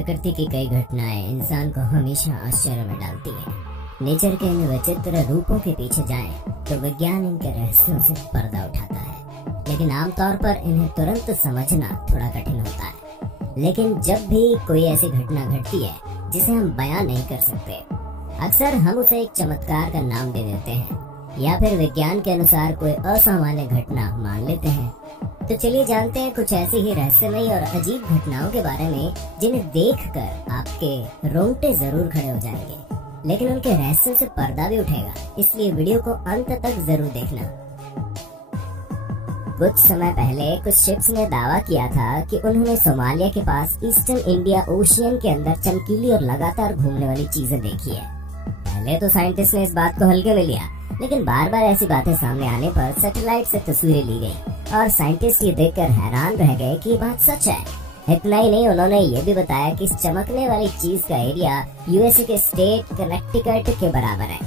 प्रकृति की कई घटनाएं इंसान को हमेशा आश्चर्य में डालती है। नेचर के इन विचित्र रूपों के पीछे जाएं तो विज्ञान इनके रहस्यों से पर्दा उठाता है, लेकिन आमतौर पर इन्हें तुरंत समझना थोड़ा कठिन होता है। लेकिन जब भी कोई ऐसी घटना घटती है जिसे हम बयां नहीं कर सकते, अक्सर हम उसे एक चमत्कार का नाम दे देते हैं या फिर विज्ञान के अनुसार कोई असामान्य घटना मान लेते हैं। तो चलिए जानते हैं कुछ ऐसी ही रहस्यमयी और अजीब घटनाओं के बारे में जिन्हें देखकर आपके रोंगटे जरूर खड़े हो जाएंगे, लेकिन उनके रहस्यों से पर्दा भी उठेगा। इसलिए वीडियो को अंत तक जरूर देखना। कुछ समय पहले कुछ शिप्स ने दावा किया था कि उन्होंने सोमालिया के पास ईस्टर्न इंडिया ओशियन के अंदर चमकीली और लगातार घूमने वाली चीजें देखी है। पहले तो साइंटिस्ट ने इस बात को हल्के में लिया, लेकिन बार बार ऐसी बातें सामने आने पर सैटेलाइट से तस्वीरें ली गई और साइंटिस्ट ये देखकर हैरान रह गए कि ये बात सच है। इतना ही नहीं, उन्होंने ये भी बताया कि इस चमकने वाली चीज का एरिया यूएसए के स्टेट कनेक्टिकट के बराबर है।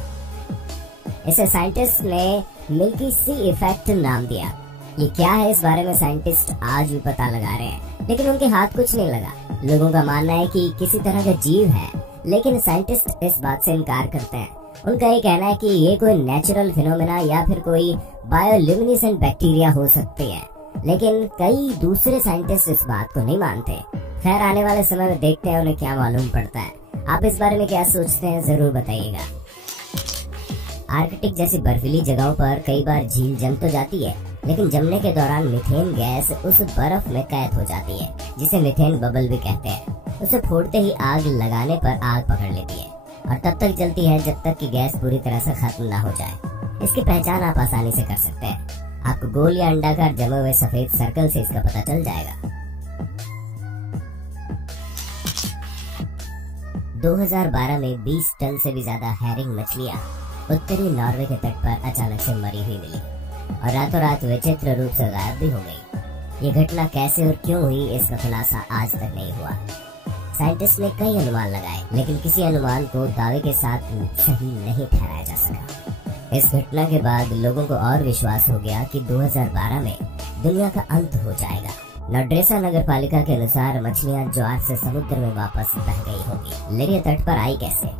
इसे साइंटिस्ट ने मिल्की सी इफेक्ट नाम दिया। ये क्या है, इस बारे में साइंटिस्ट आज भी पता लगा रहे हैं, लेकिन उनके हाथ कुछ नहीं लगा। लोगों का मानना है कि किसी तरह का जीव है, लेकिन साइंटिस्ट इस बात से इनकार करते हैं। उनका ये कहना है कि ये कोई नेचुरल फिनोमेना या फिर कोई बायोल्यूमिनेसेंट बैक्टीरिया हो सकती है, लेकिन कई दूसरे साइंटिस्ट इस बात को नहीं मानते। खैर, आने वाले समय में देखते हैं उन्हें क्या मालूम पड़ता है। आप इस बारे में क्या सोचते हैं, जरूर बताइएगा। आर्कटिक जैसी बर्फीली जगहों पर कई बार झील जम तो जाती है, लेकिन जमने के दौरान मीथेन गैस उस बर्फ में कैद हो जाती है, जिसे मीथेन बबल भी कहते हैं। उसे फोड़ते ही आग लगाने पर आग पकड़ लेती है और तब तक जलती है जब तक कि गैस पूरी तरह से खत्म ना हो जाए। इसकी पहचान आप आसानी से कर सकते हैं। आपको गोल या अंडाकार जमे हुए सफेद सर्कल से इसका पता चल जाएगा। 2012 में 20 टन से भी ज्यादा हैरिंग मछलियां उत्तरी नॉर्वे के तट पर अचानक से मरी हुई मिली और रातों रात विचित्र रूप से गायब भी हो गई। ये घटना कैसे और क्यों हुई, इसका खुलासा आज तक नहीं हुआ। साइंटिस्ट ने कई अनुमान लगाए, लेकिन किसी अनुमान को दावे के साथ सही नहीं ठहराया जा सका। इस घटना के बाद लोगों को और विश्वास हो गया कि 2012 में दुनिया का अंत हो जाएगा। नोड्रेसा नगर पालिका के अनुसार मछलियां ज्वार से समुद्र में वापस बह गई होंगी, लेकिन तट पर आई कैसे?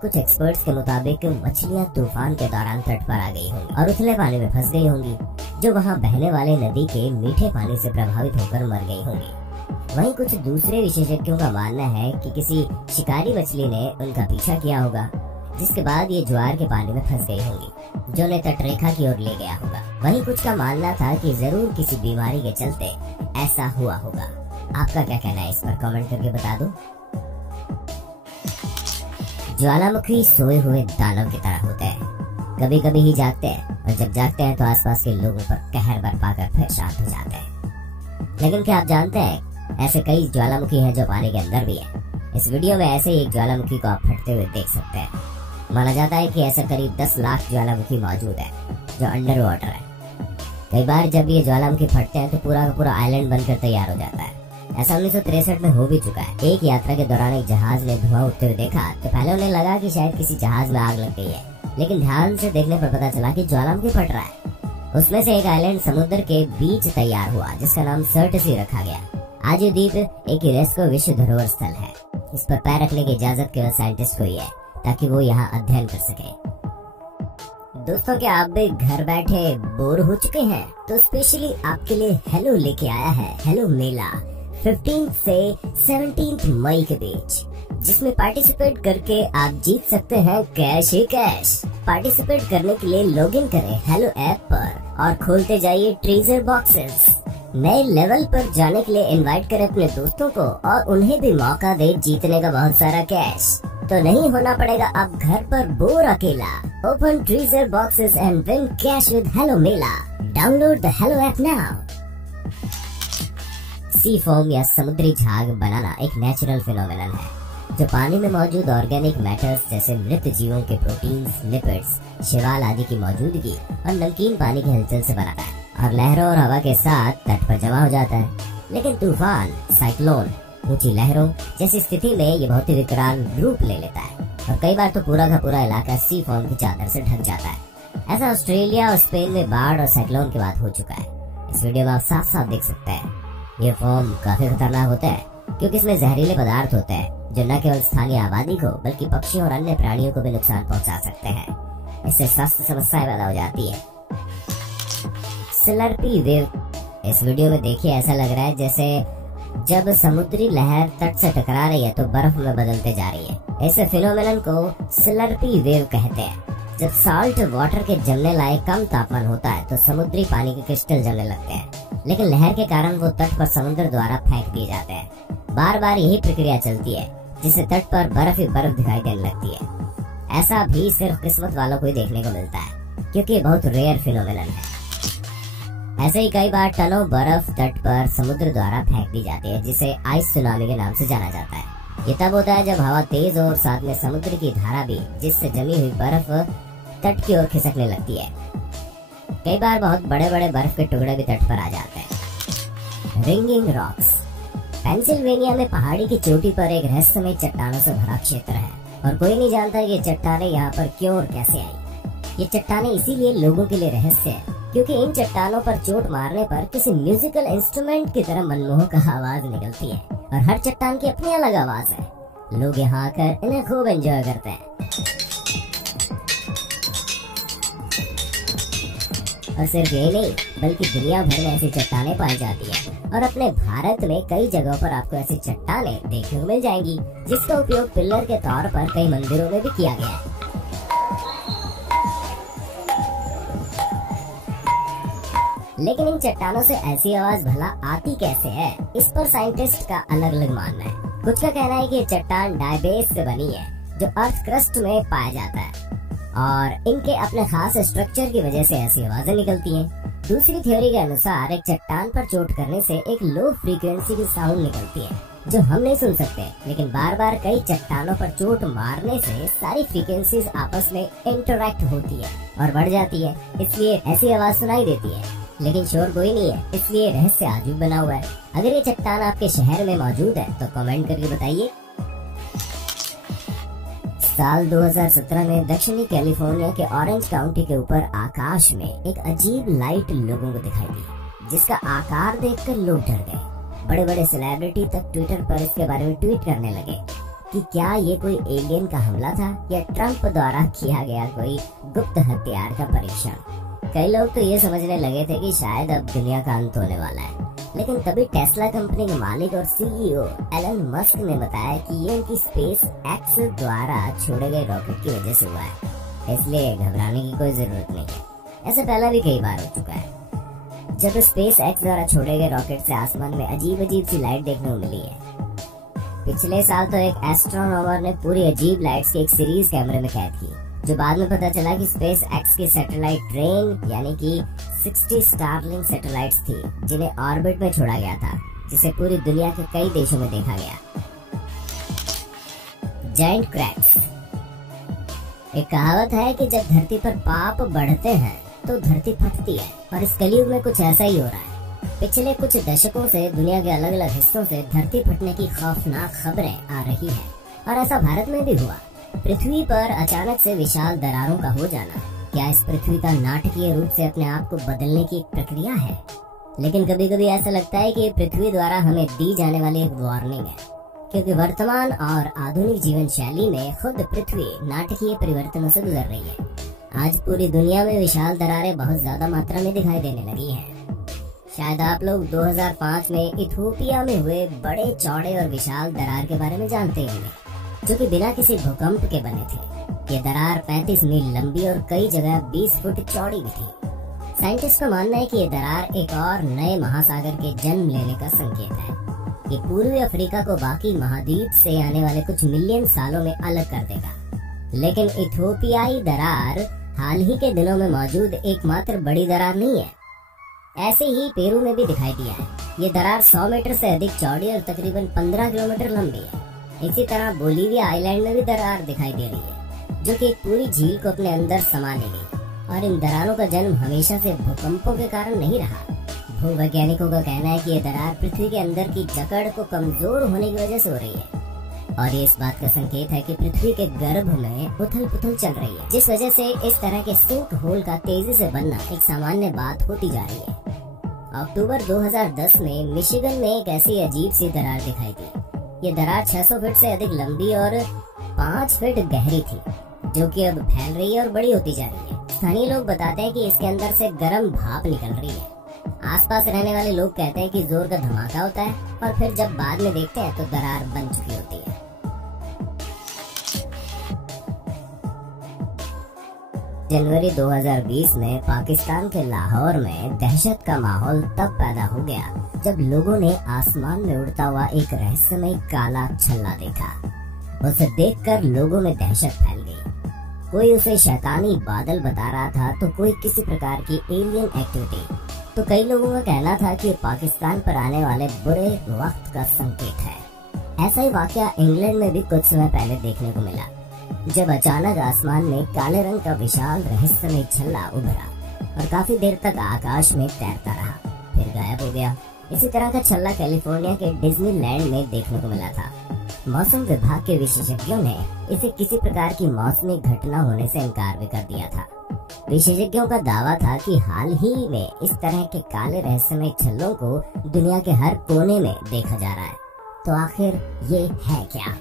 कुछ एक्सपर्ट्स के मुताबिक मछलियां तूफान के दौरान तट पर आ गई होंगी और उथले पानी में फंस गई होंगी, जो वहां बहने वाले नदी के मीठे पानी से प्रभावित होकर मर गई होंगी। वहीं कुछ दूसरे विशेषज्ञों का मानना है कि किसी शिकारी मछली ने उनका पीछा किया होगा, जिसके बाद ये ज्वार के पानी में फंस गई होंगी, जो उन्हें तटरेखा की ओर ले गया होगा। वहीं कुछ का मानना था कि जरूर किसी बीमारी के चलते ऐसा हुआ होगा। आपका क्या कहना है, इस पर कमेंट करके बता दो। ज्वालामुखी सोए हुए दानव की तरह होते हैं, कभी कभी ही जागते हैं और जब जागते हैं तो आसपास के लोगों पर कहर बरपा कर फिर शांत हो जाते हैं। लेकिन क्या आप जानते हैं, ऐसे कई ज्वालामुखी हैं जो पानी के अंदर भी है। इस वीडियो में ऐसे ही एक ज्वालामुखी को आप फटते हुए देख सकते हैं। माना जाता है कि ऐसा करीब 10 लाख ज्वालामुखी मौजूद है जो अंडर वाटर है। कई बार जब ये ज्वालामुखी फटते हैं तो पूरा का पूरा आइलैंड बनकर तैयार हो जाता है। ऐसा 1963 में हो भी चुका है। एक यात्रा के दौरान एक जहाज ने धुआं उठते हुए देखा तो पहले उन्हें लगा कि शायद किसी जहाज में आग लग गई है, लेकिन ध्यान से देखने पर पता चला कि ज्वालामुखी फट रहा है। उसमें से एक आइलैंड समुद्र के बीच तैयार हुआ, जिसका नाम सर्टसी रखा गया। आज ये द्वीप एक यूनेस्को विश्व धरोहर स्थल है। इस पर पैर रखने की इजाजत केवल साइंटिस्ट को ही है, ताकि वो यहाँ अध्ययन कर सके। दोस्तों, क्या आप भी घर बैठे बोर हो चुके हैं? तो स्पेशली आपके लिए हेलो लेके आया है हेलो मेला 15 से 17 मई के बीच, जिसमें पार्टिसिपेट करके आप जीत सकते हैं कैश ही कैश। पार्टिसिपेट करने के लिए लॉगिन करें हेलो ऐप पर और खोलते जाइए ट्रेजर बॉक्सेस। नए लेवल पर जाने के लिए इनवाइट करें अपने दोस्तों को और उन्हें भी मौका दे जीतने का बहुत सारा कैश। तो नहीं होना पड़ेगा अब घर पर बोर अकेला। Open treasure boxes and win cash with Hello मेला। Download the Hello app now. Sea foam या समुद्री झाग बनाना एक नेचुरल फिनोमेनन है जो पानी में मौजूद ऑर्गेनिक मैटर्स जैसे मृत जीवों के प्रोटीन्स, लिपिड्स, शैवाल आदि की मौजूदगी और नमकीन पानी की हलचल से बनता है और लहरों और हवा के साथ तट पर जमा हो जाता है। लेकिन तूफान, साइक्लोन, ऊंची लहरों जैसी स्थिति में ये बहुत ही विकराल रूप ले लेता है और कई बार तो पूरा का पूरा इलाका सी फोम की चादर से ढक जाता है। ऐसा ऑस्ट्रेलिया और स्पेन में बाढ़ और साइक्लोन के बाद हो चुका है। इस वीडियो में आप साफ साफ देख सकते हैं ये फोम काफी खतरनाक होता है क्योंकि इसमें जहरीले पदार्थ होते हैं जो न केवल स्थानीय आबादी को बल्कि पक्षियों और अन्य प्राणियों को भी नुकसान पहुंचा सकते हैं। इससे स्वास्थ्य समस्याएं पैदा हो जाती है। स्लर्पी वेव, इस वीडियो में देखिए ऐसा लग रहा है जैसे जब समुद्री लहर तट से टकरा रही है तो बर्फ में बदलते जा रही है। इस फिनोमेनन को स्लर्पी वेव कहते हैं। जब सॉल्ट वाटर के जमने लायक कम तापमान होता है तो समुद्री पानी के क्रिस्टल जमने लगते हैं, लेकिन लहर के कारण वो तट पर समुद्र द्वारा फेंक दिए जाते हैं। बार बार यही प्रक्रिया चलती है जिससे तट पर बर्फ ही बर्फ दिखाई देने लगती है। ऐसा भी सिर्फ किस्मत वालों को ही देखने को मिलता है, क्योंकि ये बहुत रेयर फिनोमेनन है। ऐसे ही कई बार टनों बर्फ तट पर समुद्र द्वारा फेंक दी जाती है, जिसे आइस सुनामी के नाम से जाना जाता है। ये तब होता है जब हवा तेज हो और साथ में समुद्र की धारा भी, जिससे जमी हुई बर्फ तट की ओर खिसकने लगती है। कई बार बहुत बड़े बड़े बर्फ के टुकड़े भी तट पर आ जाते हैं। रिंगिंग रॉक्स, पेंसिल्वेनिया में पहाड़ी की चोटी पर एक रहस्यमय चट्टानों से भरा क्षेत्र है और कोई नहीं जानता कि ये चट्टानें यहाँ पर क्यों और कैसे आई। ये चट्टानें इसीलिए लोगों के लिए रहस्य है क्योंकि इन चट्टानों पर चोट मारने पर किसी म्यूजिकल इंस्ट्रूमेंट की तरह मनमोहक आवाज निकलती है और हर चट्टान की अपनी अलग आवाज है। लोग यहाँ आकर इन्हें खूब एंजॉय करते हैं। और सिर्फ यही नहीं बल्कि दुनिया भर में ऐसी चट्टानें पाई जाती है और अपने भारत में कई जगहों पर आपको ऐसी चट्टानें देखने को मिल जाएंगी, जिसका उपयोग पिलर के तौर पर कई मंदिरों में भी किया गया है। लेकिन इन चट्टानों से ऐसी आवाज भला आती कैसे है, इस पर साइंटिस्ट का अलग अलग मानना है। कुछ का कहना है कि ये चट्टान डायबेस से बनी है जो अर्थ क्रस्ट में पाया जाता है और इनके अपने खास स्ट्रक्चर की वजह से ऐसी आवाजें निकलती हैं। दूसरी थ्योरी के अनुसार एक चट्टान पर चोट करने से एक लो फ्रीक्वेंसी की साउंड निकलती है जो हम नहीं सुन सकते, लेकिन बार बार कई चट्टानों पर चोट मारने से सारी फ्रीक्वेंसीज आपस में इंटरैक्ट होती है और बढ़ जाती है, इसलिए ऐसी आवाज सुनाई देती है। लेकिन शोर कोई नहीं है, इसलिए रहस्य आजूब बना हुआ है। अगर ये चट्टान आपके शहर में मौजूद है तो कमेंट करके बताइए। साल 2017 में दक्षिणी कैलिफोर्निया के ऑरेंज काउंटी के ऊपर आकाश में एक अजीब लाइट लोगों को दिखाई दी, जिसका आकार देखकर लोग डर गए। बड़े बड़े सेलिब्रिटी तक ट्विटर पर इसके बारे में ट्वीट करने लगे कि क्या ये कोई एलियन का हमला था या ट्रंप द्वारा किया गया कोई गुप्त हथियार का परीक्षण। कई लोग तो ये समझने लगे थे कि शायद अब दुनिया का अंत होने वाला है, लेकिन तभी टेस्ला कंपनी के मालिक और सीईओ एलन मस्क ने बताया कि ये उनकी स्पेस एक्स द्वारा छोड़े गए रॉकेट की वजह से हुआ है, इसलिए घबराने की कोई जरूरत नहीं है। ऐसा पहला भी कई बार हो चुका है जब स्पेस एक्स द्वारा छोड़े गए रॉकेट से आसमान में अजीब अजीब सी लाइट देखने को मिली है। पिछले साल तो एक एस्ट्रोनॉमर ने पूरी अजीब लाइट्स की एक सीरीज कैमरे में कैद की, जो बाद में पता चला कि स्पेस एक्स की सैटेलाइट ट्रेन यानी कि 60 स्टारलिंक सैटेलाइट्स थी, जिन्हें ऑर्बिट में छोड़ा गया था, जिसे पूरी दुनिया के कई देशों में देखा गया। जायंट क्रैक्स, एक कहावत है कि जब धरती पर पाप बढ़ते हैं तो धरती फटती है, और इस कलयुग में कुछ ऐसा ही हो रहा है। पिछले कुछ दशकों से दुनिया के अलग अलग हिस्सों से धरती फटने की खौफनाक खबरें आ रही हैं, और ऐसा भारत में भी हुआ। पृथ्वी पर अचानक से विशाल दरारों का हो जाना क्या इस पृथ्वी का नाटकीय रूप से अपने आप को बदलने की एक प्रक्रिया है? लेकिन कभी कभी ऐसा लगता है कि पृथ्वी द्वारा हमें दी जाने वाली एक वार्निंग है, क्योंकि वर्तमान और आधुनिक जीवन शैली में खुद पृथ्वी नाटकीय परिवर्तनों से गुजर रही है। आज पूरी दुनिया में विशाल दरारें बहुत ज्यादा मात्रा में दिखाई देने लगी हैं। शायद आप लोग 2005 में इथियोपिया में हुए बड़े चौड़े और विशाल दरार के बारे में जानते होंगे, जो कि बिना किसी भूकंप के बने थे। ये दरार 35 मील लंबी और कई जगह 20 फुट चौड़ी भी थी। साइंटिस्ट का मानना है कि ये दरार एक और नए महासागर के जन्म लेने का संकेत है। ये पूर्वी अफ्रीका को बाकी महाद्वीप से आने वाले कुछ मिलियन सालों में अलग कर देगा। लेकिन इथियोपियाई दरार हाल ही के दिनों में मौजूद एकमात्र बड़ी दरार नहीं है। ऐसे ही पेरू में भी दिखाई दिया है। ये दरार 100 मीटर से अधिक चौड़ी और तकरीबन 15 किलोमीटर लंबी है। इसी तरह बोलीविया आइलैंड में भी दरार दिखाई दे रही है, जो कि एक पूरी झील को अपने अंदर समा लेगी। और इन दरारों का जन्म हमेशा से भूकंपों के कारण नहीं रहा। भूवैज्ञानिकों का कहना है कि ये दरार पृथ्वी के अंदर की जकड़ को कमजोर होने की वजह से हो रही है, और ये इस बात का संकेत है कि पृथ्वी के गर्भ में उथल पुथल चल रही है, जिस वजह से इस तरह के सिंक होल का तेजी से बनना एक सामान्य बात होती जा रही है। अक्टूबर 2010 में मिशिगन में एक ऐसी अजीब सी दरार दिखाई दी, ये दरार 600 फीट से अधिक लंबी और 5 फीट गहरी थी, जो कि अब फैल रही है और बड़ी होती जा रही है। स्थानीय लोग बताते हैं कि इसके अंदर से गर्म भाप निकल रही है। आसपास रहने वाले लोग कहते हैं कि जोर का धमाका होता है और फिर जब बाद में देखते हैं तो दरार बन चुकी होती है। जनवरी 2020 में पाकिस्तान के लाहौर में दहशत का माहौल तब पैदा हो गया जब लोगों ने आसमान में उड़ता हुआ एक रहस्यमय काला छल्ला देखा। उसे देखकर लोगों में दहशत फैल गई। कोई उसे शैतानी बादल बता रहा था तो कोई किसी प्रकार की एलियन एक्टिविटी। तो कई लोगों का कहना था कि पाकिस्तान पर आने वाले बुरे वक्त का संकेत है। ऐसा ही वाकया इंग्लैंड में भी कुछ समय पहले देखने को मिला, जब अचानक आसमान में काले रंग का विशाल रहस्यमय छल्ला उभरा और काफी देर तक आकाश में तैरता रहा, फिर गायब हो गया। इसी तरह का छल्ला कैलिफोर्निया के डिज्नीलैंड में देखने को मिला था। मौसम विभाग के विशेषज्ञों ने इसे किसी प्रकार की मौसमी घटना होने से इनकार भी कर दिया था। विशेषज्ञों का दावा था कि हाल ही में इस तरह के काले रहस्यमय छल्लों को दुनिया के हर कोने में देखा जा रहा है। तो आखिर ये है क्या?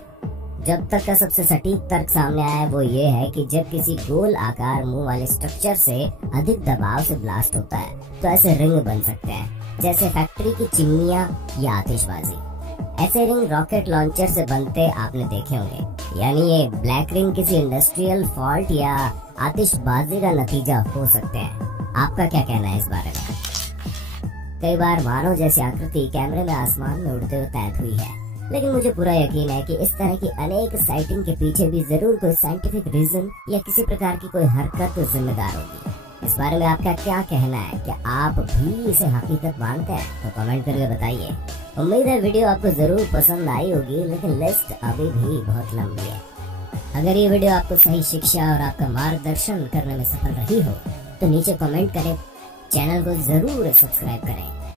जब तक का सबसे सटीक तर्क सामने आया है वो ये है कि जब किसी गोल आकार मुंह वाले स्ट्रक्चर से अधिक दबाव से ब्लास्ट होता है तो ऐसे रिंग बन सकते हैं, जैसे फैक्ट्री की चिमनियां या आतिशबाजी। ऐसे रिंग रॉकेट लॉन्चर से बनते आपने देखे होंगे। यानी ये ब्लैक रिंग किसी इंडस्ट्रियल फॉल्ट या आतिशबाजी का नतीजा हो सकते हैं। आपका क्या कहना है इस बारे में? कई बार मानव जैसी आकृति कैमरे में आसमान में उड़ते हुए कैद हुई है, लेकिन मुझे पूरा यकीन है कि इस तरह की अनेक साइटिंग के पीछे भी जरूर कोई साइंटिफिक रीजन या किसी प्रकार की कोई हरकत जिम्मेदार होगी। इस बारे में आपका क्या कहना है? क्या आप भी इसे हकीकत मानते हैं? तो कमेंट करके बताइए। उम्मीद है वीडियो आपको जरूर पसंद आई होगी, लेकिन लिस्ट अभी भी बहुत लंबी है। अगर ये वीडियो आपको सही शिक्षा और आपका मार्गदर्शन करने में सफल रही हो तो नीचे कमेंट करें, चैनल को जरूर सब्सक्राइब करें।